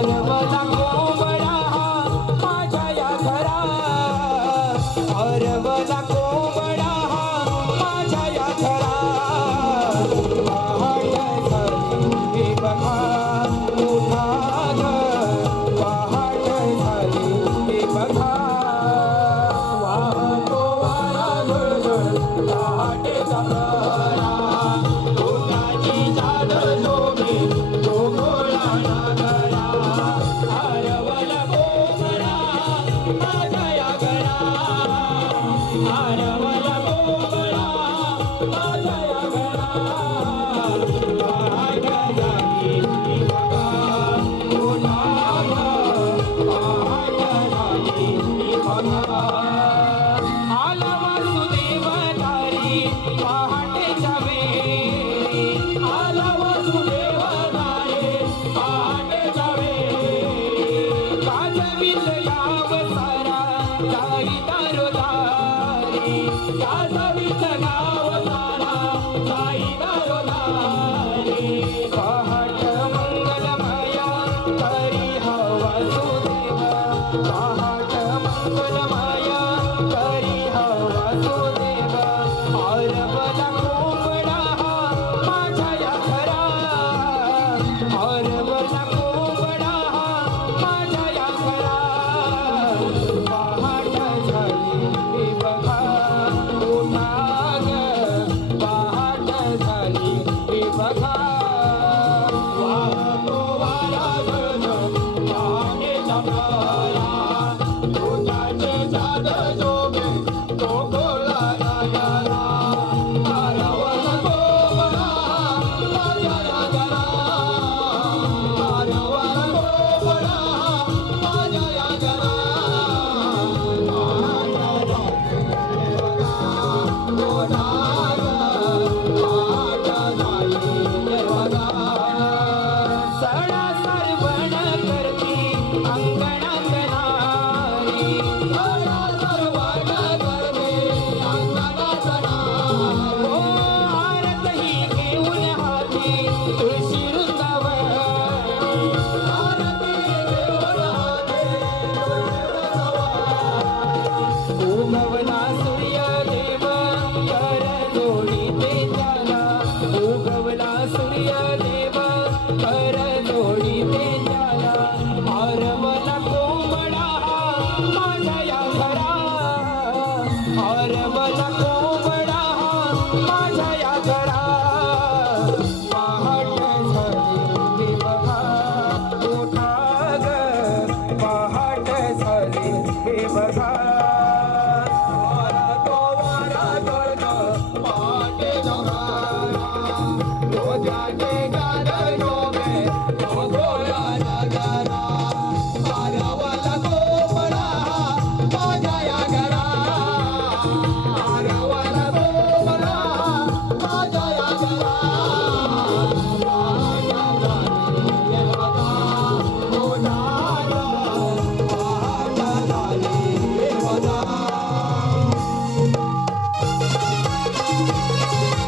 हरवला कोंबडा माझ्या या घरा, हरवला कोंबडा माझ्या या घरा. पहाट झाली हे बघा मोठा घर, पहाट झाली हे बघा. वाहतो वारा झुळझुळ पहाटेचा प्रहरा, तोंडाची चादर शोभे तो भोळा नागरा. हरवला कोंबडा माझ्या या घरा, हरवला कोंबडा माझ्या या घरा. पहाट झाली ही बघा मोठा घर, पहाट झाली ही बघा. आला वासुदेव दारी पहाटेच्या वेळी, आला वासुदेव दारी पहाटेच्या वेळी. गाजवीत गाव सारा जाई दारोदारी, गाजवीत